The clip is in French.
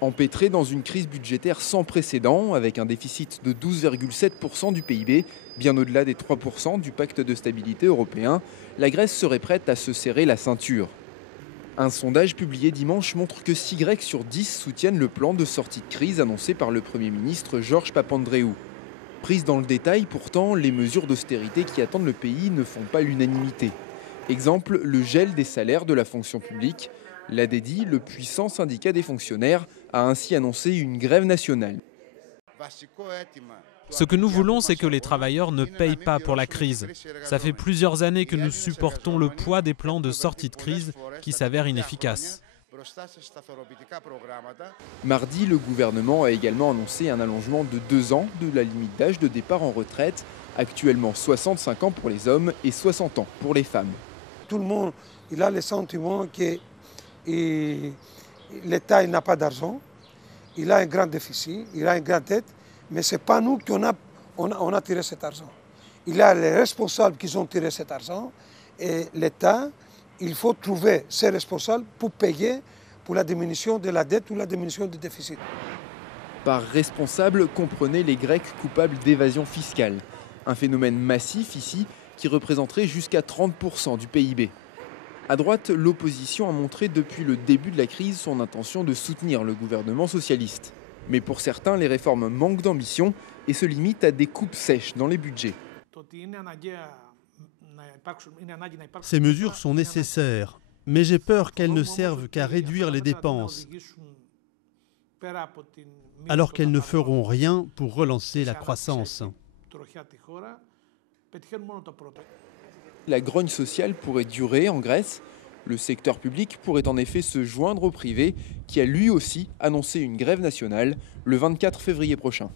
Empêtré dans une crise budgétaire sans précédent, avec un déficit de 12,7% du PIB, bien au-delà des 3% du pacte de stabilité européen, la Grèce serait prête à se serrer la ceinture. Un sondage publié dimanche montre que 6 Grecs sur 10 soutiennent le plan de sortie de crise annoncé par le Premier ministre Georges Papandréou. Prises dans le détail, pourtant, les mesures d'austérité qui attendent le pays ne font pas l'unanimité. Exemple, le gel des salaires de la fonction publique. L'ADEDI, le puissant syndicat des fonctionnaires, a ainsi annoncé une grève nationale. Ce que nous voulons, c'est que les travailleurs ne payent pas pour la crise. Ça fait plusieurs années que nous supportons le poids des plans de sortie de crise qui s'avèrent inefficaces. Mardi, le gouvernement a également annoncé un allongement de 2 ans de la limite d'âge de départ en retraite, actuellement 65 ans pour les hommes et 60 ans pour les femmes. Tout le monde il a le sentiment que l'État n'a pas d'argent, il a un grand déficit, il a une grande dette, mais ce n'est pas nous qui on a tiré cet argent. Il y a les responsables qui ont tiré cet argent et l'État, il faut trouver ces responsables pour payer pour la diminution de la dette ou la diminution du déficit. Par responsable, comprenez les Grecs coupables d'évasion fiscale. Un phénomène massif ici qui représenterait jusqu'à 30% du PIB. À droite, l'opposition a montré depuis le début de la crise son intention de soutenir le gouvernement socialiste. Mais pour certains, les réformes manquent d'ambition et se limitent à des coupes sèches dans les budgets. Ces mesures sont nécessaires, mais j'ai peur qu'elles ne servent qu'à réduire les dépenses, alors qu'elles ne feront rien pour relancer la croissance. La grogne sociale pourrait durer en Grèce. Le secteur public pourrait en effet se joindre au privé, qui a lui aussi annoncé une grève nationale le 24 février prochain.